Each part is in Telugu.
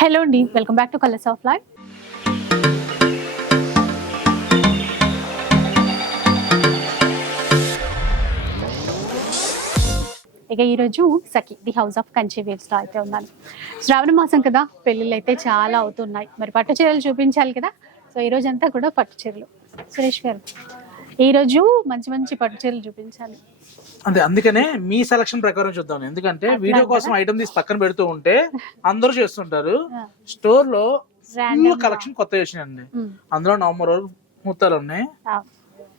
హలో అండి welcome back to colours of life. ఇక ఈరోజు Sakhi the house of Kanchi వేవ్స్లో అయితే ఉన్నాను. శ్రావణ మాసం కదా పెళ్ళిళ్ళు అయితే చాలా అవుతున్నాయి. మరి పట్టు చీరలు చూపించాలి కదా సో ఈ అంతా కూడా పట్టు చీరలు. సురేష్ గారు ఈ రోజు మంచి మంచి పట్టు చీరలు చూపించాలి. అంతే అందుకనే మీ సెలక్షన్ ప్రకారం చూద్దాం. ఎందుకంటే వీడియో కోసం ఐటమ్ తీసి పక్కన పెడుతూ ఉంటే అందరూ చేస్తుంటారు. స్టోర్లో. కలెక్షన్ కొత్త వచ్చినాయండి అందులో నవంబర్ వరకు ముహూర్తాలు ఉన్నాయి.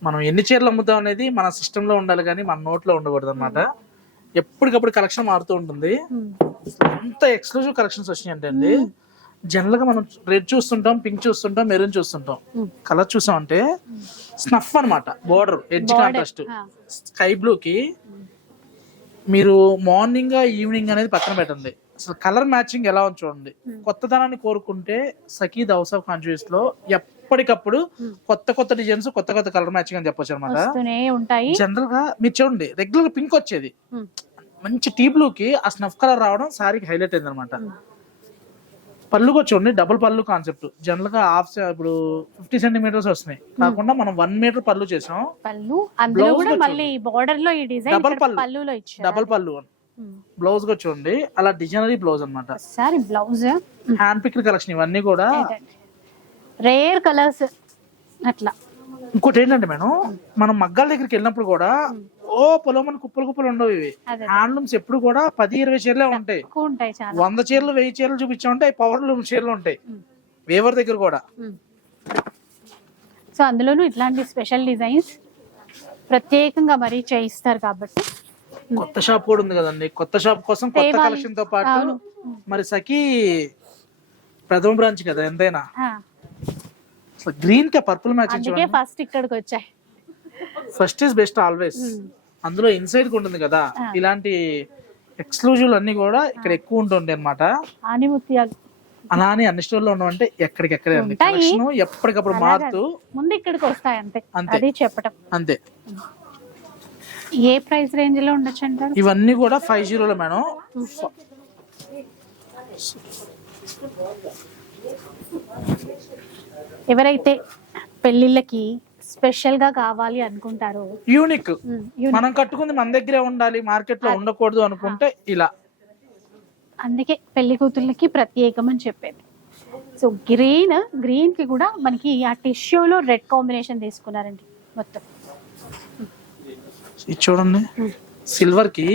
మనం ఎన్ని చీరలు అమ్ముతాం అనేది మన సిస్టమ్లో ఉండాలి కానీ మన నోట్లో ఉండకూడదు అనమాట ఎప్పటికప్పుడు కలెక్షన్ మారుతూ ఉంటుంది. అంత ఎక్స్క్లూజివ్ కలెక్షన్స్ వచ్చినాయి అండి. జనరల్గా మనం రెడ్ చూస్తుంటాం పింక్ చూస్తుంటాం మెరూన్ చూస్తుంటాం. కలర్ చూసామంటే స్నఫ్ అన్నమాట. Border edge contrast. Sky blue కి మీరు మార్నింగ్ ఈవినింగ్ అనేది పక్కన పెట్టండి. అసలు కలర్ మ్యాచింగ్ ఎలా ఉంది చూడండి. కొత్తదనాన్ని కోరుకుంటే సకీద్ హౌస్ ఆఫ్ కాన్ఫ్యూస్లో ఎప్పటికప్పుడు కొత్త కొత్త డిజైన్స్ కొత్త కొత్త కలర్ మ్యాచింగ్ అని చెప్పొచ్చు అనమాట జనరల్గా మీరు చూడండి రెగ్యులర్ పింక్ వచ్చేది. మంచి టీ బ్లూ కి ఆ స్నఫ్ కలర్ రావడం సారీకి హైలైట్ అయింది అనమాట పళ్ళుగా చూడండి డబుల్ పళ్ళు కాన్సెప్ట్ జనరల్గా హాఫ్ ఇప్పుడు ఫిఫ్టీ సెంటీమీటర్స్ వస్తున్నాయి. కాకుండా మనం వన్ మీటర్ పళ్ళు చేసాం. పళ్ళు. అందులో Blouse కూడా లో మళ్ళీ బార్డర్లో ఈ డిజైన్ Double పళ్ళు. డబుల్ పళ్ళు బ్లౌజ్గా చూడండి. అలా డిజైనరీ బ్లౌజ్ అన్నమాట. Sari blouse hand picked collection ఇవన్నీ కూడా రేర్ కలర్స్ అట్లా. ఇంకోటి ఏంటంటే మేడం మనం మగ్గాల దగ్గరికి వెళ్ళినప్పుడు కూడా ఓ పొలం కుప్పలు కుప్పలు ఉండవు ఇవి. హ్యాండ్లూమ్స్ ఎప్పుడు కూడా పది ఇరవై చీరలే ఉంటాయి. ఉంటాయి వంద చీరలు వెయ్యి చీరలు చూపించామంటే పవర్ లూమ్ చీరలు ఉంటాయి. వేవర్ దగ్గర కూడా. సో అందులోనూ ఇట్లాంటి స్పెషల్ డిజైన్స్ ప్రత్యేకంగా మరీ చేయిస్తారు కాబట్టి. కొత్త షాప్ కూడా ఉంది కదండి. కొత్త షాప్ కోసం కొత్త. కలెక్షన్తో పాటు. మరి సఖి ప్రథమ బ్రాంచ్ కదా ఎంతైనా. గ్రీన్కి పర్పుల్ మ్యాచింగ్ అందుకే ఫస్ట్ ఇక్కడికి వచ్చాయి ఫస్ట్ ఇస్ బెస్ట్ ఆల్వేస్ అందులో ఇన్సైడ్ ఉంటుంది కదా. ఇలాంటి ఎక్స్క్లూజివ్ అన్ని కూడా ఇక్కడ ఎక్కువ ఉంటుంది అనమాట ఆనిముత్యాలు అలా అని అన్ని స్టోర్లో ఉన్నామంటే ఎక్కడికెక్కడే ఉంది. కలెక్షన్ ఎప్పటికప్పుడు మారుతూ ముందు ఇక్కడికి వస్తాయి అంతే. అంతే. అది చెప్పటం. అంతే. ఏ ప్రైస్ రేంజ్లో ఉండొచ్చు అంటారు? ఇవన్నీ కూడా ఫైవ్ జీరోలో మేడం. ఎవరైతే పెళ్ళిళ్ళకి స్పెషల్గా కావాలి అనుకుంటారో. యూనిక్. మనం కట్టుకుంది మన దగ్గరే ఉండాలి మార్కెట్లో ఉండకూడదు అనుకుంటే ఇలా. అందుకే పెళ్ళి కూతుర్లకి ప్రత్యేకం అని చెప్పేది. సో గ్రీన్ గ్రీన్కి కూడా మనకి ఆ టిష్యూలో రెడ్ కాంబినేషన్ తీసుకున్నారండి మొత్తం. ఇది చూడండి. సిల్వర్కి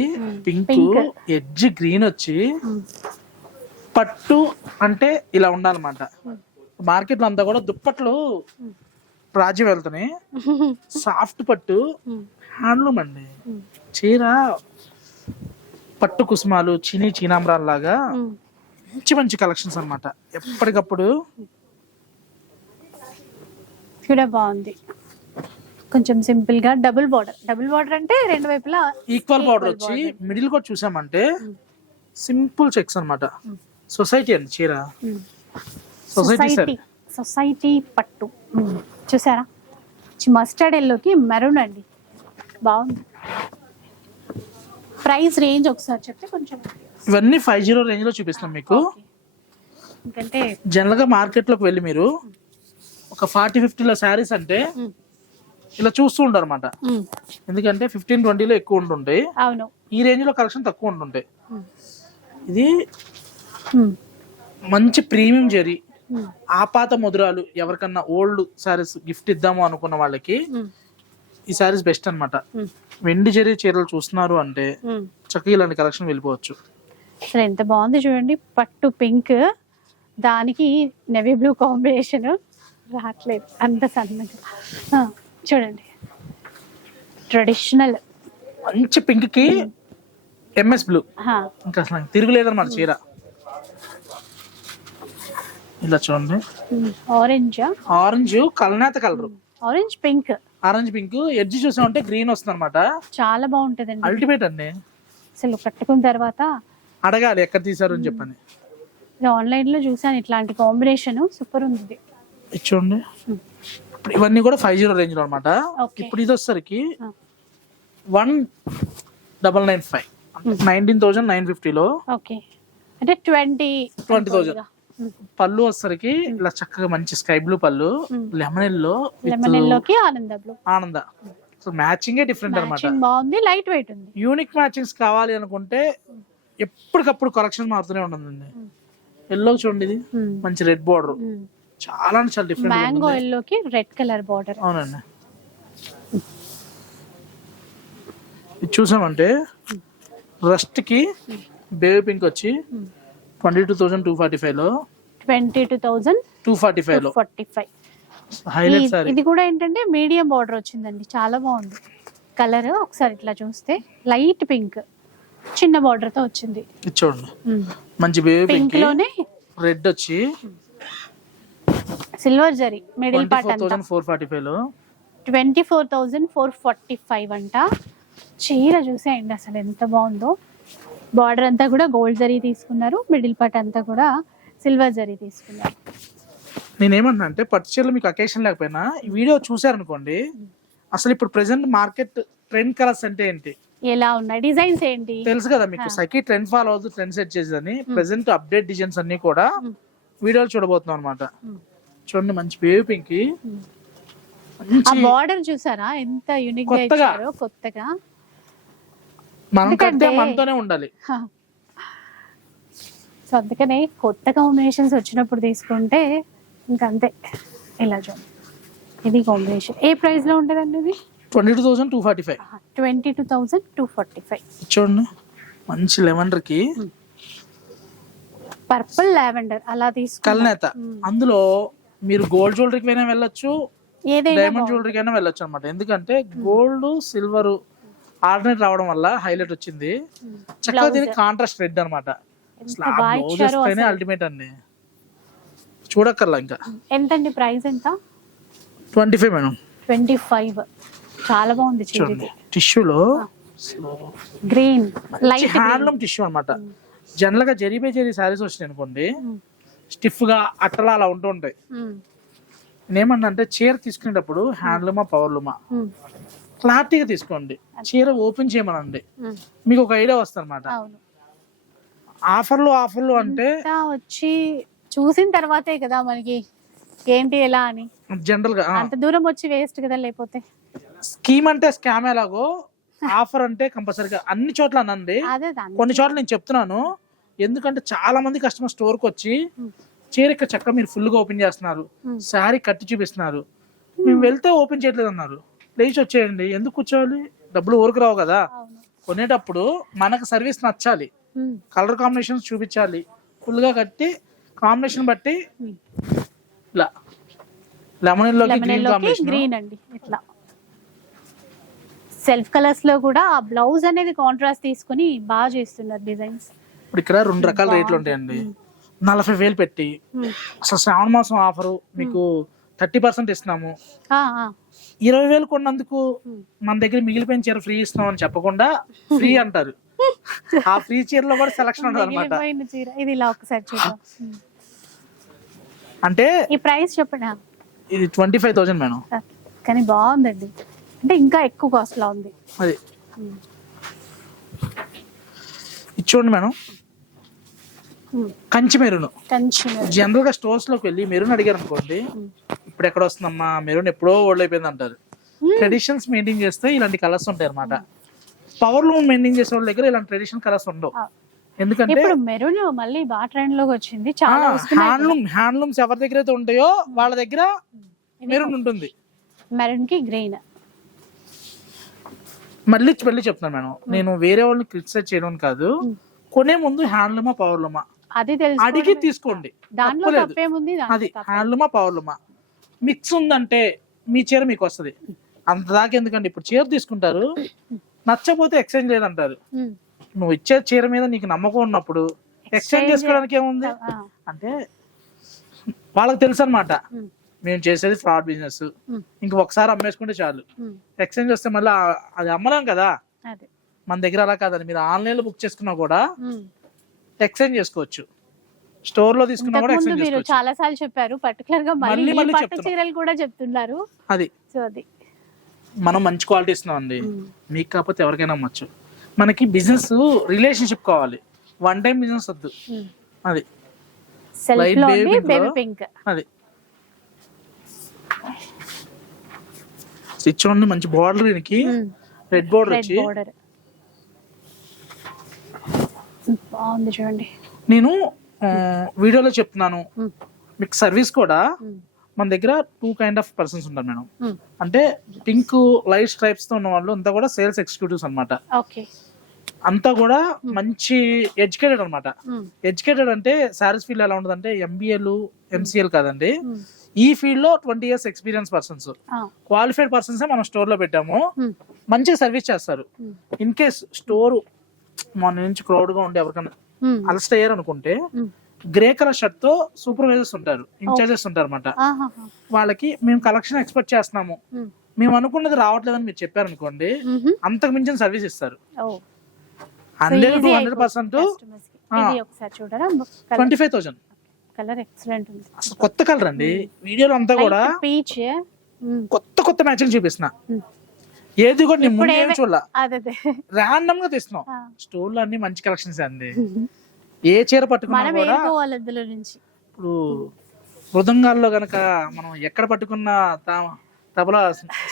పింక్. ఎడ్జ్ గ్రీన్ వచ్చి పట్టు అంటే ఇలా ఉండాలన్నమాట. మార్కెట్లో అంతా కూడా దుప్పట్లు రాజ్యం వెళ్తున్నాయి సాఫ్ట్ పట్టు హ్యాండ్లూమ్ అండి. చీర పట్టు కుసుమాలు చిని చీనాంబరాలు లాగా మంచి మంచి కలెక్షన్స్ అన్నమాట. ఎప్పటికప్పుడు కూడా బాగుంది. కొంచెం సింపుల్గా డబుల్ బార్డర్. డబుల్ బార్డర్ అంటే రెండు వైపులా ఈక్వల్ బార్డర్ వచ్చి మిడిల్ కూడా చూసామంటే సింపుల్ చెక్స్ అన్నమాట. సొసైటీ అండి చీర. సొసైటీ సార్ సొసైటీ పట్టు. చూసారా? మస్టర్డ్ ఎల్లోకి మెరూన్ అండి. బాగుంది. ప్రైస్ రేంజ్ ఒకసారి చెప్తే కొంచెం ఇవన్నీ ఫైవ్ జీరో రేంజ్లో చూపిస్తాం మీకు. ఎందుకంటే జనరల్గా మార్కెట్లోకి వెళ్ళి మీరు ఒక ఫార్టీ ఫిఫ్టీలో శారీస్ అంటే ఇలా చూస్తూ ఉంటారు అనమాట ఎందుకంటే ఫిఫ్టీన్ ట్వంటీలో ఎక్కువ ఉంటుంటాయి అవును. ఈ రేంజ్లో కలెక్షన్ తక్కువ ఉంటుంటాయి ఇది మంచి ప్రీమియం జరీ. ఆపాత ముద్రాలు ఎవరికన్నా ఓల్డ్ శారీస్ గిఫ్ట్ ఇద్దాము అనుకున్న వాళ్ళకి ఈ శారీస్ బెస్ట్ అన్నమాట. ఉమ్, వెండి జరీ చీరలు చూస్తున్నారు అంటే. చక్కగా ఇలాంటి కలెక్షన్ వెళ్ళిపోవచ్చు. అసలు ఎంత బాగుంది చూడండి. పట్టు పింక్. దానికి నెవీ బ్లూ కాంబినేషన్ రావట్లేదు అంత సన్నగా. చూడండి. ట్రెడిషనల్ మంచి పింక్కి ఎంఎస్ బ్లూ ఇంకా అసలు తిరుగులేదన్నమాట చీర. ఇలా చూడండి. Orange orange కలనేత colour orange pink orange pink edge చూసామంటే గ్రీన్ వస్తుంది అనమాట చాలా బాగుంటుందండి. అల్టిమేట్ అండి. అసలు కట్టుకున్న తర్వాత అడగాలి ఎక్కడ తీసారు అని చెప్పని. ఆన్లైన్లో చూసాను ఇట్లాంటి కాంబినేషన్ సూపర్ ఉంది. చూడండి. ఇప్పుడు ఇవన్నీ కూడా ఫైవ్ జీరో రేంజ్లో అనమాట. ఇప్పుడు ఇది వచ్చేసరికి. One double nine five nineteen thousand nine ఫిఫ్టీలో ఓకే. అంటే ట్వంటీ ట్వంటీ థౌసండ్ పళ్ళు వచ్చరికి ఇలా చక్కగా మంచి స్కై బ్లూ పళ్ళు లెమన్ ఎల్లో లెమన్ ఎల్లోకి ఆనంద బ్లూ. ఆనంద. సో మ్యాచింగ్ డిఫరెంట్ అనమాట బాగుంది లైట్ వెయిట్ ఉంది. యూనిక్ మ్యాచింగ్స్ కావాలి అనుకుంటే ఎప్పటికప్పుడు కలెక్షన్ మారుతూనే ఉంటుందండి. ఎల్లో చూడండి ఇది. మంచి రెడ్ బార్డర్. చాలా అంటే చాలా డిఫరెంట్ మ్యాంగో ఎల్లోకి రెడ్ కలర్ బార్డర్. అవునండి. ఇది చూసామంటే రస్ట్కి బేబీ పింక్ వచ్చి twenty two thousand two forty ఫైవ్లో twenty two thousand two forty ఫైవ్లో ఫార్టీ ఫైవ్. హైలైట్ సారీ. ఇది కూడా ఏంటంటే మీడియం బార్డర్ వచ్చిందండి. చాలా బాగుంది. కలర్ ఒకసారి ఇట్లా చూస్తే లైట్ పింక్. చిన్న బార్డర్తో వచ్చింది చూడండి. మంచి బేబీ పింక్. లోనే రెడ్ వచ్చి సిల్వర్ జరీ మిడిల్ పార్ట్ అంతా. థౌసండ్ ఫోర్ ఫార్టీ ఫైవ్లో twenty four thousand four forty five అంట. చీర చూసేయండి అసలు ఎంత బాగుందో. బార్డర్ అంతా కూడా గోల్డ్ జరీ తీసుకున్నారు మిడిల్ పార్ట్ అంతా కూడా సిల్వర్ జరీ తీసుకున్నారు. నేనేమన్నా అంటే పట్టు చీరలు మీకు అకేషన్ లేకపోయినా ఈ వీడియో చూసారనుకోండి అసలు ఇప్పుడు ప్రెసెంట్ మార్కెట్ ట్రెండ్ కలర్స్ అంటే ఏంటి? ఎలా ఉన్నాయి? డిజైన్స్ ఏంటి? తెలుసు కదా మీకు సఖీ ట్రెండ్ ఫాలో అవుతుంది ట్రెండ్ సెట్ చేసేదని ప్రెసెంట్ అప్డేట్ డిజైన్స్ అన్ని కూడా వీడియోలు చూడబోతున్నాం అనమాట చూడండి మంచి బేబీ పింక్ ఆ బార్డర్ చూసారా? ఎంత యూనిక్గా కొత్తగా. మనం ఎందుకంటే- మనతోనే ఉండాలి. సో అందుకనే కొత్త కాంబినేషన్స్ వచ్చినప్పుడు తీసుకుంటే ఇంకంతే. ఇలా చూడండి ఇది కాంబినేషన్ ఏ ప్రైస్లో ఉంటుందండి ఇది? Twenty two thousand two forty five. Twenty two thousand two forty five. చూడండి. మంచి లెవెండర్కి పర్పుల్ లావెండర్ అలా తీసుకున్నా. కల్నేత. అందులో మీరు గోల్డ్ జ్యువెలరీకి అయినా వెళ్ళొచ్చు డైమండ్ జ్యువెలరీకి అయినా వెళ్ళొచ్చు అనమాట ఎందుకంటే గోల్డ్ సిల్వర్ ఆర్డినేట్ రావడం వల్ల హైలైట్ వచ్చింది. చక్కగా దీనికి కాంట్రాస్ట్ రెడ్ అనమాట ఎంత. అల్టిమేట్ అండి చూడక్కర్లా ఇంకా. ఎంతండి ప్రైస్ ఎంత? Twenty five madam. Twenty five. చాలా బాగుంది చూడండి టిష్యూలో గ్రీన్ లైట్ హ్యాండ్లూమ్ టిష్యూ అనమాట జనరల్గా జరీ బై జరీ శారీస్ వచ్చినాయి అనుకోండి స్టిఫ్గా అట్టలా అలా ఉంటూ ఉంటాయి. అంటే చీర తీసుకునేటప్పుడు హ్యాండ్లూమా పవర్లూమా? క్లారిటీగా తీసుకోండి. చీర ఓపెన్ చేయమనండి. మీకు ఒక ఐడియా వస్తుంది అనమాట ఆఫర్లు ఆఫర్లు అంటే వచ్చి చూసిన తర్వాతే కదా మనకి ఏంటి ఎలా అని. జనరల్గా అంత దూరం వచ్చి వేస్ట్ కదా లేకపోతే. స్కీమ్ అంటే స్కామ్ ఎలాగో ఆఫర్ అంటే కంపల్సరీగా అన్ని చోట్ల అనండి. కొన్ని చోట్ల. నేను చెప్తున్నాను. ఎందుకంటే చాలా మంది కస్టమర్ స్టోర్కి వచ్చి చీర చక్క మీరు ఫుల్గా ఓపెన్ చేస్తున్నారు. శారీ కట్టి చూపిస్తున్నారు. మేము వెళ్తే ఓపెన్ చేయట్లేదు అన్నారు లేచి వచ్చేయండి. ఎందుకు కూర్చోవాలి? డబ్బులు ఊరికి రావు కదా. కొనేటప్పుడు మనకు సర్వీస్ నచ్చాలి. కలర్ కాంబినేషన్స్ చూపించాలి. ఫుల్గా కట్టి కాంబినేషన్ బట్టి. ఇలా. లెమన్ గ్రీన్ కాంబినేషన్ గ్రీన్ అండి. ఇట్లా. సెల్ఫ్ కలర్స్లో కూడా ఆ బ్లౌజ్ అనేది కాంట్రాస్ట్ తీసుకుని బాగా చేస్తున్నారు డిజైన్స్ ఇప్పుడు ఇక్కడ రెండు రకాల రేట్లు ఉంటాయండి. నలభై వేలు పెట్టి అసలు శ్రావణ మాసం ఆఫర్ మీకు థర్టీ పర్సెంట్ ఇస్తున్నాము. ఇరవై వేలు కొన్నందుకు మన దగ్గర మిగిలిపోయిన చీర ఫ్రీ ఇస్తున్నాం అని చెప్పకుండా ఫ్రీ అంటారు. ఆ ఫ్రీ చీరలో కూడా సెలక్షన్ ఉంటుంది అనమాట ఇది ఇలా ఒకసారి చూద్దాం ఉమ్. అంటే ఈ ప్రైస్ చెప్పండి ఇది ట్వంటీ ఫైవ్ థౌసండ్ మేడం కానీ బాగుందండి. అంటే ఇంకా ఎక్కువ కాస్ట్ లా ఉంది. అది. ఇది చూడండి మేడం. కంచి మెరూన్. కంచి జనరల్గా స్టోర్స్లోకి వెళ్ళి మెరూన్ అడిగారు అనుకోండి ఇప్పుడు ఎక్కడ వస్తుందమ్మా మెరూన్ ఎప్పుడో ఓల్డ్ అయిపోయింది అంటారు ట్రెడిషన్స్ మెయింటైన్ చేస్తే ఇలాంటి కలర్స్ ఉంటాయి అనమాట పవర్ లూమ్ మెయింటైన్ చేసే వాళ్ళ దగ్గర ఇలాంటి ట్రెడిషనల్ కలర్స్ ఉండవు. ఎందుకంటే ఇప్పుడు మెరూన్ మళ్ళీ బాగా ట్రెండ్లోకి వచ్చింది. చాలా హ్యాండ్లూమ్ హ్యాండ్లూమ్స్ ఎవరి దగ్గర అయితే ఉంటాయో వాళ్ళ దగ్గర మెరూన్ ఉంటుంది. మెరూన్కి గ్రీన్ మళ్ళీ మళ్ళీ చెప్తున్నాను మేడం. నేను వేరే వాళ్ళని క్రిటిసైజ్ చేయడం కాదు. కొనే ముందు హ్యాండ్లూమా పవర్లూమా అది తెలుసు అడిగి తీసుకోండి. తప్పేముంది? దాంట్లో అది. హ్యాండ్లూమా పవర్లూమా మిక్స్ ఉందంటే మీ చీర మీకు వస్తది. అంత దాకా ఎందుకండి? ఇప్పుడు చీర తీసుకుంటారు నచ్చపోతే ఎక్స్చేంజ్ లేదంటారు. నువ్వు ఇచ్చే చీర మీద నీకు నమ్మకం ఉన్నప్పుడు ఎక్స్చేంజ్ చేసుకోవడానికి ఏముంది? అంటే వాళ్ళకి తెలుసు అనమాట మేము చేసేది ఫ్రాడ్ బిజినెస్ ఇంక ఒకసారి అమ్మేసుకుంటే చాలు. ఎక్స్చేంజ్ వస్తే మళ్ళీ అది అమ్మలేం కదా? మన దగ్గర అలా కాదండి. మీరు ఆన్లైన్లో బుక్ చేసుకున్నా కూడా. ఎక్స్చేంజ్ చేసుకోవచ్చు. స్టోర్లో తీసుకున్నా కూడా ఎక్స్చేంజ్ మీరు చాలా సార్లు చెప్పారు పర్టికులర్గా మళ్ళీ పట్టు. చీరలు కూడా చెప్తున్నారు. అది. సో అది. మనం మంచి క్వాలిటీ ఇస్తున్నాం అండి. మీకు కాకపోతే ఎవరికైనా అమ్మచ్చు. మనకి బిజినెస్ రిలేషన్షిప్ కావాలి. వన్ టైం బిజినెస్ వద్దు. అది. అది. స్టిచ్ చూడండి మంచి బార్డర్ దీనికి రెడ్ బార్డర్ రెడ్ వచ్చి. బాగుంది చూడండి. నేను వీడియోలో చెప్తున్నాను. Mm. మీకు సర్వీస్ కూడా Mm. మన దగ్గర టూ కైండ్ ఆఫ్ పర్సన్స్ ఉంటారు మేడం. అంటే పింక్ లైట్ స్ట్రైప్స్తో ఉన్న వాళ్ళు అంతా కూడా సేల్స్ ఎగ్జిక్యూటివ్స్ అన్నమాట. ఓకే. అంతా కూడా మంచి ఎడ్యుకేటెడ్ అన్నమాట. ఎడ్యుకేటెడ్ అంటే సారీస్ ఫీల్డ్ ఎలా ఉంటుందంటే ఎంబీఏలు ఎంసీఎల్ కాదండి. ఈ ఫీల్డ్లో twenty years experience persons. Qualified persons మనం స్టోర్లో పెట్టాము మంచిగా సర్వీస్ చేస్తారు. ఇన్ కేస్ స్టోర్ మన నుంచి క్రౌడ్గా ఉండి ఎవరికైనా అలస్ట్ అయ్యారు అనుకుంటే గ్రే కలర్ షర్ట్తో సూపర్వైజర్స్ ఉంటారు ఇన్ఛార్జెస్ ఉంటారు అనమాట వాళ్ళకి మేము కలెక్షన్ ఎక్స్పెక్ట్ చేస్తున్నాము. మేము అనుకున్నది రావట్లేదని మీరు చెప్పారు అనుకోండి అంతకు మించిన సర్వీస్ ఇస్తారు. Hundred to hundred percent twenty five thousand. Colour excellent ఉంది. కొత్త కలర్ అండి. వీడియోలో అంతా కూడా పీచ్ కొత్త కొత్త మ్యాచింగ్ చూపిస్తున్నా. ఏది కూడా నేను ముందు చూడాల. ర్యాండమ్గా తీస్తున్నాం. స్టోర్లో అన్ని మంచి కలెక్షన్స్ అండి. ఏ చీర పట్టుకున్నా కూడా ఇప్పుడు మృదంగాల్లో గనక మనం ఎక్కడ పట్టుకున్న తా- తబలా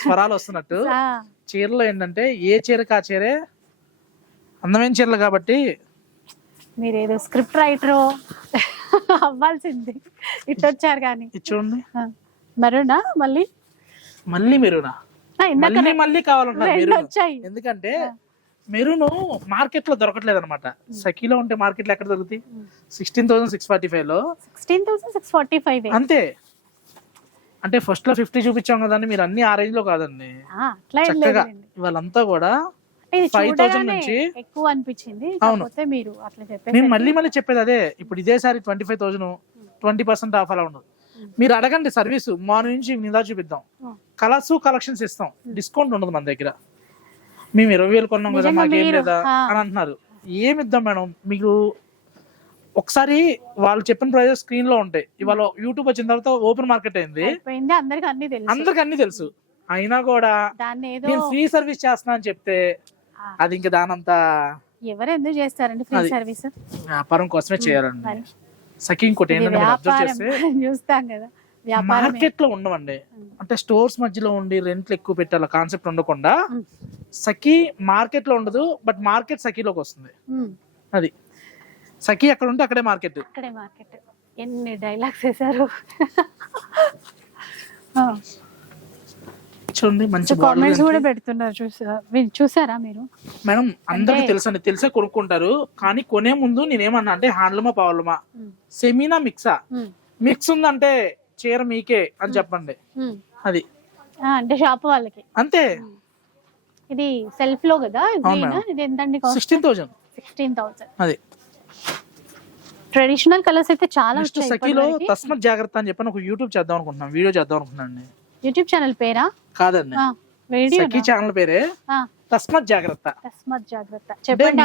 స్వరాలు వస్తున్నట్టు చీరలో ఏంటంటే ఏ చీరకు ఆ చీరే అందమైన చీరలు కాబట్టి మీరు ఏదో స్క్రిప్ట్ రైటర్ అవ్వాల్సింది. ఇటు వచ్చారు కానీ. చూడండి. మరునా మళ్ళీ? మళ్ళీ మెరూనా? ఇందాక మళ్ళీ మళ్ళీ వచ్చాయి. ఎందుకంటే మెరూన్ మార్కెట్లో దొరకట్లేదు అనమాట సఖీలో ఉంటే మార్కెట్లో ఎక్కడ దొరుకుతాయి? సిక్స్టీన్ థౌసండ్ సిక్స్ ఫార్టీ ఫైవ్లో sixteen thousand six forty five. అంతే. అంటే ఫస్ట్లో ఫిఫ్టీ చూపించాం కదండి మీరు అన్ని ఆ రేంజ్లో కాదండి చక్కగా వాళ్ళంతా కూడా 5,000 చూడగానే నుంచి ఎక్కువ అనిపించింది అవును. మీరు అట్లా నేను చెప్పేసి మళ్ళీ మళ్ళీ చెప్పేది అదే ఇప్పుడు ఇదే సారి twenty five thousand twenty percent off అలా ఉండదు. మీరు అడగండి సర్వీస్ మార్నింగ్ నుంచి నిదా చూపిద్దాం. కలర్స్ కలెక్షన్స్ ఇస్తాం. డిస్కౌంట్ ఉండదు మన దగ్గర. మేము ఇరవై వేలు కొన్నాం కదా మాకేం లేదా. అని అంటున్నారు. ఏమి ఇద్దాం మేడం? మీకు ఒకసారి వాళ్ళు చెప్పిన ప్రైజెస్ స్క్రీన్లో ఉంటాయి. ఇవాళ యూట్యూబ్ వచ్చిన తర్వాత ఓపెన్ మార్కెట్ అయింది. అందరికి అన్ని తెలుసు. అందరికి అన్ని తెలుసు. అయినా కూడా నేను ఫ్రీ సర్వీస్ చేస్తున్నా అని చెప్తే అది ఇంకా దానంతా ఎవరు ఎందుకు చేస్తారండి ఫ్రీ. సర్వీస్ వ్యాపారం కోసమే చేయాలండి. సఖీ ఇంకోటి ఏంటంటే చేస్తే కదా. మార్కెట్లో ఉండవండి. అంటే స్టోర్స్ మధ్యలో ఉండి రెంట్లు ఎక్కువ పెట్టాల కాన్సెప్ట్ ఉండకుండా. సఖీ మార్కెట్లో ఉండదు బట్ మార్కెట్ సఖీలోకి వస్తుంది. అది. సఖీ అక్కడ ఉంటే అక్కడే మార్కెట్. అక్కడే మార్కెట్. ఎన్ని డైలాగ్స్ వేశారు. చూడండి మంచి కామెంట్స్ కూడా పెడుతున్నారు చూసా చూసారా మీరు? మేడం అందరికి అంటే- తెలుసండి తెలిసే కొనుక్కుంటారు కానీ కొనే ముందు నేనేమన్నా అంటే హ్యాండ్లమా పవర్లమా. సెమీనా మిక్సా? మిక్స్ ఉందంటే చీర మీకే అని చెప్పండి. అది. అంటే షాప్ వాళ్ళకి. అంతే. ఇది సెల్ఫ్లో కదా. ఇది ఎంతండి cost sixteen thousand sixteen thousand అది. ట్రెడిషనల్ కలర్స్ అయితే చాలా సఖీలో. తస్మత్ జాగ్రత్త అని చెప్పి ఒక యూట్యూబ్ చేద్దాం అనుకుంటున్నాం వీడియో చేద్దాం అనుకుంటున్నాను యూట్యూబ్ ఛానల్ పేరా? కాదండి. వీడియో సఖీ ఛానల్ పేరే? తస్మత్ జాగ్రత్త. తస్మత్ జాగ్రత్త. చెప్పండి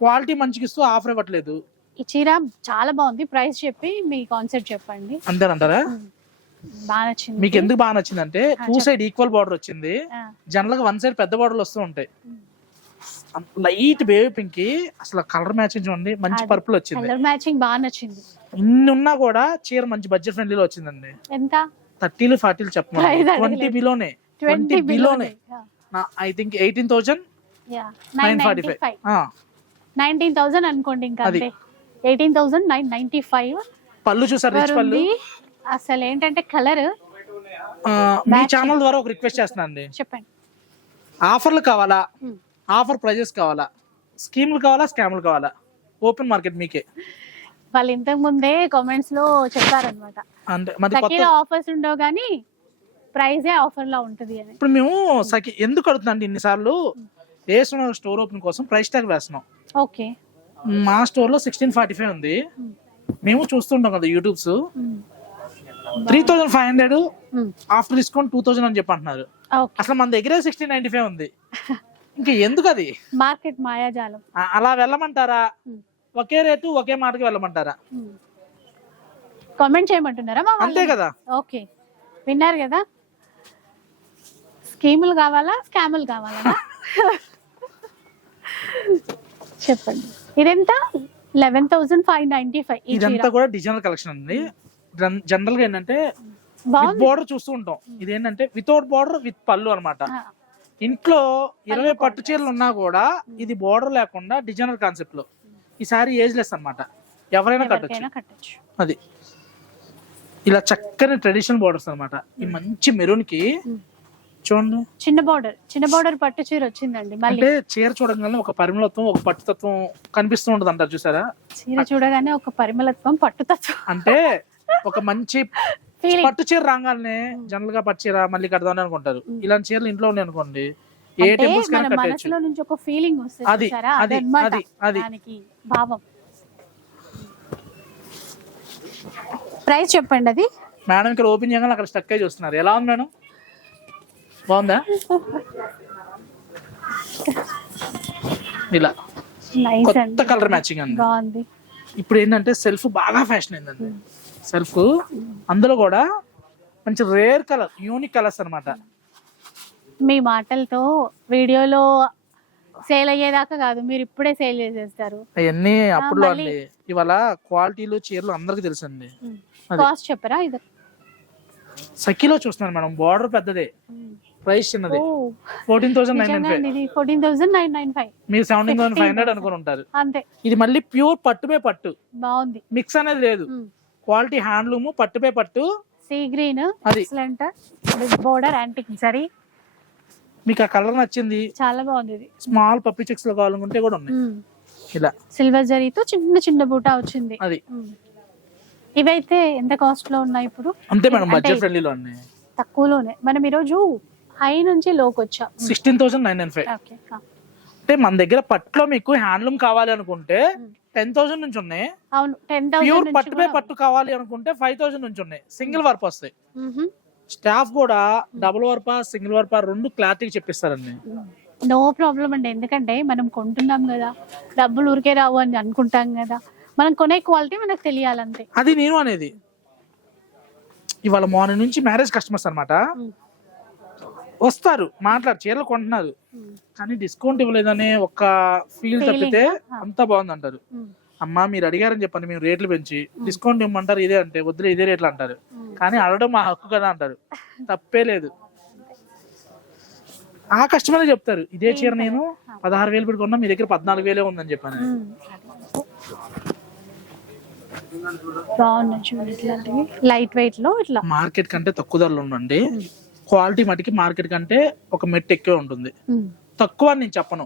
క్వాలిటీ మంచిగా ఇస్తూ ఆఫర్ ఇవ్వట్లేదు. ఈ చీర చాలా బాగుంది. ప్రైస్ చెప్పి మీ కాన్సెప్ట్ చెప్పండి. అంతేనంటారా బాగా నచ్చింది. మీకు ఎందుకు బాగా నచ్చిందంటే టూ సైడ్ ఈక్వల్ బార్డర్ వచ్చింది. జనరల్గా వన్ సైడ్ పెద్ద బార్డర్లు వస్తూ ఉంటాయి. లైట్ బేబీ పింక్కి అసలు కలర్ మ్యాచింగ్ చూడండి మంచి పర్పుల్ వచ్చింది. కలర్ మ్యాచింగ్ బాగా నచ్చింది. ఇన్ని ఉన్నా కూడా చీర మంచి బడ్జెట్ ఫ్రెండ్లీలో వచ్చిందండి. ఎంత? థర్టీలు ఫార్టీలు అడగలేదు. ట్వంటీ బిలోనే twenty బిలోనే I think eighteen thousand nine forty five nineteen thousand అనుకోండి ఇంకా eighteen thousand nine ninety five పళ్ళు చూసారు రిచ్ పళ్ళు? ఉంది అసలు ఏంటంటే కలర్ మీ ఛానల్ ద్వారా ఒక రిక్వెస్ట్ చేస్తున్నాను అండి. చెప్పండి. ఆఫర్లు కావాలా. ఆఫర్ ప్రైజెస్ కావాలా? స్కీమ్లు కావాలా? స్కామ్లు కావాలా? ఓపెన్ మార్కెట్ మీకే. వాళ్ళు ఇంతకు ముందే కామెంట్స్లో చెప్పారనమాట అంటే ఆఫర్స్ ఉండవు కానీ ప్రైజే ఆఫర్లో ఉంటది అని. ఇప్పుడు మేము సఖి ఎందుకు అడుగుతున్నాం ఇన్నిసార్లు? ఏ స్టోర్ ఓపెన్ కోసం ప్రైస్ ట్యాగ్ వేస్తున్నాం. ఓకే. మా స్టోర్లో సిక్స్టీన్ ఫార్టీ ఫైవ్ ఉంది. మేము చూస్తుంటాం కదా YouTubes. Three thousand five hundred after discount two thousand అని చెప్పి అంటున్నారు అసలు మన దగ్గరే సిక్స్టీన్ నైన్టీ ఫైవ్ ఉంది. ఇంకా ఎందుకు అది మార్కెట్ మాయాజాలం. అలా వెళ్ళమంటారా. ఒకే రేటు ఒకే మాటకి వెళ్ళమంటారా? కామెంట్ చేయమంటున్నారా మా అంతే కదా. ఓకే. విన్నారు కదా? స్కీములు కావాలా స్కాములు కావాలా? చెప్పండి. ఇదెంత eleven thousand five ninety five ఇదంతా కూడా డిజైనర్ కలెక్షన్ అండి. జనరల్గా ఏంటంటే బోర్డర్ చూస్తూ ఉంటాం ఇది ఏంటంటే వితౌట్ బోర్డర్ విత్ పళ్ళు అన్నమాట. ఆ, ఇంట్లో ఇరవై పట్టు చీరలు ఉన్నా కూడా ఇది బోర్డర్ లేకుండా డిజైనర్ కాన్సెప్ట్లో ఈ సారీ ఏజ్ లెస్ అనమాట ఎవరైనా కట్టొచ్చు. అది. ఇలా చక్కని ట్రెడిషనల్ బోర్డర్స్ అన్నమాట. ఈ మంచి మెరూన్కి చూడండి చిన్న బార్డర్ చిన్న బార్డర్ పట్టు చీర వచ్చిందండి మళ్ళీ. అంటే చీర చూడగానే ఒక పరిమళత్వం ఒక పట్టుతత్వం కనిపిస్తూ ఉంటుంది అంటారు చూసారా? చీర చూడగానే ఒక పరిమళత్వం పట్టుతత్వం. అంటే ఒక మంచి పట్టు చీర రాగానే జనరల్గా పట్టు చీర మళ్ళీ కడదామని అనుకుంటారు. ఇలాంటి చీరలు ఇంట్లో ఉన్నాయి అనుకోండి. ఏ టెంపుల్స్ మనసులో నుంచి ఒక ఫీలింగ్ వస్తుంది అది, అది, అది, అది. భావం. ప్రైస్ చెప్పండి అది. మేడం ఇక్కడ ఓపెన్ చేయగానే అక్కడ స్టక్ అయి చూస్తున్నారు. ఎలా ఉంది మేడం? బాగుందా? ఇలా. కొత్త అండి. కలర్ మ్యాచింగ్ అండి బాగుంది. ఇప్పుడు ఏంటంటే సెల్ఫ్ బాగా ఫ్యాషన్ అయిందండి. సెల్ఫ్ అందులో కూడా మంచి రేర్ కలర్ యూనిక్ కలర్స్ అన్నమాట. మీ మాటలతో వీడియోలో సేల్ అయ్యేదాకా కాదు మీరు ఇప్పుడే సేల్ చేసేస్తారు. అవన్నీ అప్పుడులో మళ్ళీ- అండి. ఇవాళ క్వాలిటీలు చీరలు అందరికి తెలుసండి. అది. కాస్ట్ చెప్పరా ఇది? సఖీలో చూస్తున్నారు మేడం బార్డర్ పెద్దదే. ప్రైస్ చిన్నది fourteen thousand nine fourteen thousand nine nine five. మీరు సెవెంటీన్ థౌసండ్ ఫైవ్ హండ్రెడ్ అనుకుని ఉంటారు అంతే. ఇది మళ్ళీ ప్యూర్ పట్టుపై పట్టు. బాగుంది. మిక్స్ అనేది లేదు. క్వాలిటీ హ్యాండ్లూమ్ పట్టుపై పట్టు. సీ గ్రీన్ అది. ఎక్సలెంట్. బోర్డర్ యాంటిక్ సరీ మీకు ఆ కలర్ నచ్చింది. చాలా బాగుంది ఇది. స్మాల్ పప్పి చెక్స్లో కావాలనుకుంటే కూడా ఉన్నాయి. ఇలా. సిల్వర్ జరీతో చిన్న చిన్న బూటా వచ్చింది. అది. ఇవైతే ఎంత కాస్ట్లో ఉన్నాయి ఇప్పుడు? అంతే మేడం బడ్జెట్ ఫ్రెండ్లీలో అన్ని తక్కువలోనే. మనం ఈరోజు హై నుంచి లోకి వచ్చాం. Sixteen thousand nine nine five. అంటే మన దగ్గర పట్టులో మీకు హ్యాండ్లూమ్ కావాలి అనుకుంటే టెన్ థౌసండ్ నుంచి ఉన్నాయి. అవును టెన్ థౌసండ్ పట్టుపై పట్టు కావాలి అనుకుంటే ఫైవ్ థౌసండ్ నుంచి ఉన్నాయి. సింగిల్ వర్ప్ వస్తాయి. స్టాఫ్ కూడా డబుల్ వర్పా సింగిల్ వర్పా రెండు క్లారిటీ చెప్పిస్తారండి. నో ప్రాబ్లం అండి. ఎందుకంటే మనం కొంటున్నాం కదా. డబ్బులు ఊరికే రావు అని అనుకుంటాం కదా. మనం కొనే క్వాలిటీ మనకు తెలియాలంతే. అది నేను అనేది. ఇవాళ మార్నింగ్ నుంచి మ్యారేజ్ కస్టమర్స్ అన్నమాట. మ్మ్. వస్తారు మాట్లాడు చీరలు కొంటున్నారు. కానీ డిస్కౌంట్ ఇవ్వలేదనే ఒక ఫీల్ తప్పితే. అంతా బాగుంది అంటారు మ్మ్. అమ్మా మీరు అడిగారని చెప్పండి మేము రేట్లు పెంచి డిస్కౌంట్ ఇవ్వమంటారు ఇదే అంటే వద్దులే ఇదే రేట్లు అంటారు. కానీ అడగడం మా హక్కు కదా అంటారు. తప్పే లేదు. ఆ కస్టమర్ చెప్తారు ఇదే చీర నేను పదహారు వేలు పెట్టి కొన్నా మీ దగ్గర పద్నాలుగు వేలే ఉందని చెప్పాను. మ్మ్. బాగున్నాయి చూడండి ఇట్లాంటివి. లైట్ వెయిట్లో ఇట్లా. మార్కెట్ కంటే తక్కువ ధరలు ఉండండి. క్వాలిటీ మటుకి మార్కెట్ కంటే ఒక మెట్టు ఎక్కువ ఉంటుంది. తక్కువ అని నేను చెప్పను.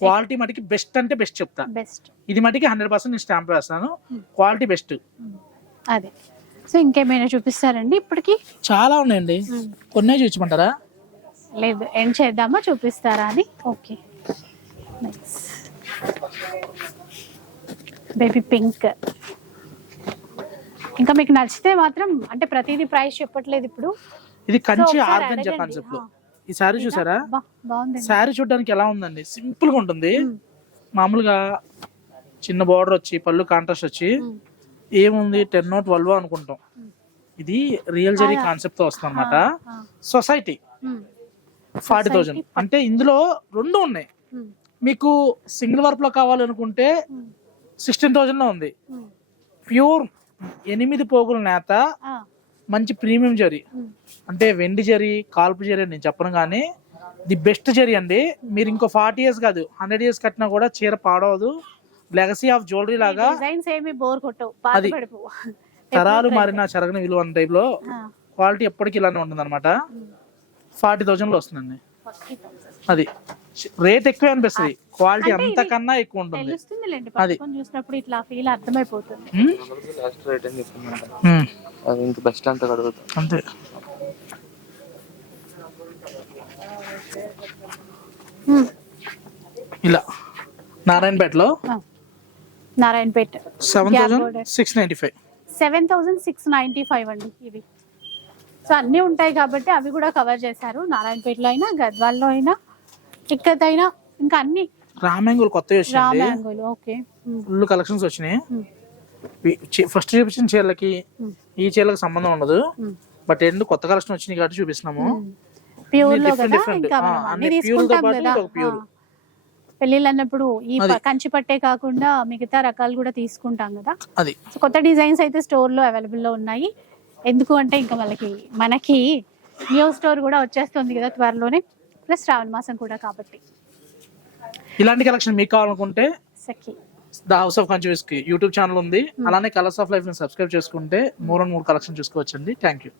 క్వాలిటీ మటుకి బెస్ట్ అంటే బెస్ట్ చెప్తా. బెస్ట్. ఇది మటుకి హండ్రెడ్ పర్సెంట్ నేను స్టాంప్ వేస్తాను. Quality best. అదే. సో ఇంకేమైనా చూపిస్తారండి ఇప్పటికి? చాలా ఉన్నాయండి. కొన్నే చూపించమంటారా? లేదు. ఎండ్ చేద్దామా చూపిస్తారా అని? ఓకే. బేబీ పింక్ ఇంకా మీకు నచ్చితే మాత్రం అంటే ప్రతిదీ ప్రైస్ చెప్పట్లేదు ఇప్పుడు. ఇది కంచి ఆర్గంజా. కాన్సెప్ట్లో ఈ సారీ చూసారా? శారీ చూడడానికి ఎలా ఉందండి? సింపుల్గా ఉంటుంది మామూలుగా చిన్న బార్డర్ వచ్చి పళ్ళు కాంట్రాస్ట్ వచ్చి. ఏముంది? టెన్ నోట్ ట్వెల్వ్ అనుకుంటాం. ఇది రియల్ జరీ కాన్సెప్ట్తో వస్తుంది అనమాట. సొసైటీ. Forty thousand. అంటే ఇందులో రెండు ఉన్నాయి. మీకు సింగిల్ వర్క్లో కావాలనుకుంటే. సిక్స్టీన్ థౌజండ్లో ఉంది. ప్యూర్ ఎనిమిది పోగుల నేత. మంచి ప్రీమియం జరీ. అంటే వెండి జరీ కాల్పు జరీ అని నేను చెప్పను కానీ ది బెస్ట్ జరీ అండి. మీరు ఇంకో ఫార్టీ ఇయర్స్ కాదు హండ్రెడ్ ఇయర్స్ కట్టినా కూడా చీర పాడవదు. లెగసీ ఆఫ్ జ్యువెలరీ లాగా అది. తరాలు మారిన చెరగని విలువ అన్న టైప్లో ఆ. క్వాలిటీ ఎప్పటికీ ఇలానే ఉంటుంది అనమాట ఫార్టీ థౌజండ్లో వస్తుందండి అది. రేట్ ఎక్కువ అనిపిస్తుంది. క్వాలిటీ అంతకన్నా ఎక్కువ ఉంటుంది. అది. చూసినప్పుడు ఇట్లా ఫీల్ అర్థమైపోతుంది. ఉమ్? లాస్ట్ రేట్ అని చెప్తున్నాను ఉమ్. అది ఇంక బెస్ట్ అంతా కడుగుతాం. అంతే. ఇలా. నారాయణపేటలో. Narayanpet. Seven thousand. Six ninety five seven thousand six ninety five అండి ఇవి. సో అన్నీ ఉంటాయి కాబట్టి అవి కూడా కవర్ చేశారు. నారాయణపేటలో అయినా గద్వాల్లో అయినా. ఇక్కత్ అయినా ఇంకా అన్ని రామ్యాంగులు కొత్తవి వచ్చింది రామ్యాంగోలు ఓకే ఫుల్ కలెక్షన్స్ వచ్చినాయి మ్మ్. ఫస్ట్ చూపించిన చీరలకి. ఈ చీరలకు సంబంధం ఉండదు మ్మ్. బట్ ఎండ్ కొత్త కలెక్షన్ వచ్చినాయి కాబట్టి చూపిస్తున్నాము ప్యూర్లో different, కదా different. ఇంకా ఆ, మనం అన్ని అన్ని pure తో తీసుకుంటాం పాటు కదా ఇది ఒక pure. పెళ్ళిళ్ళు అన్నప్పుడు ఈ ప- అది. కంచి పట్టే కాకుండా మిగతా రకాలు కూడా తీసుకుంటాం కదా అది సో కొత్త డిజైన్స్ అయితే స్టోర్లో అవైలబుల్లో ఉన్నాయి ఎందుకు అంటే ఇంకా మనకి మనకి న్యూ స్టోర్ కూడా వచ్చేస్తుంది కదా త్వరలోనే ప్లస్ శ్రావణ మాసం కూడా కాబట్టి. ఇలాంటి కలెక్షన్ మీకు కావాలనుకుంటే సఖి. ద హౌస్ ఆఫ్ కన్ఫ్యూస్కి యూట్యూబ్ ఛానల్ ఉంది. అలానే కలర్స్ ఆఫ్ లైఫ్ని సబ్స్క్రైబ్ చేసుకుంటే మూడు మూడు కలెక్షన్ చూసుకోవచ్చండి. థ్యాంక్ యూ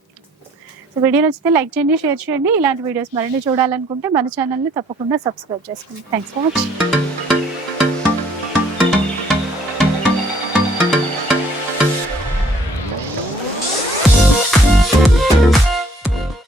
సో వీడియో నచ్చితే లైక్ చేయండి షేర్ చేయండి. ఇలాంటి వీడియోస్ మరిన్ని చూడాలనుకుంటే మన ఛానల్ని తప్పకుండా సబ్స్క్రైబ్ చేసుకోండి. Thanks for watching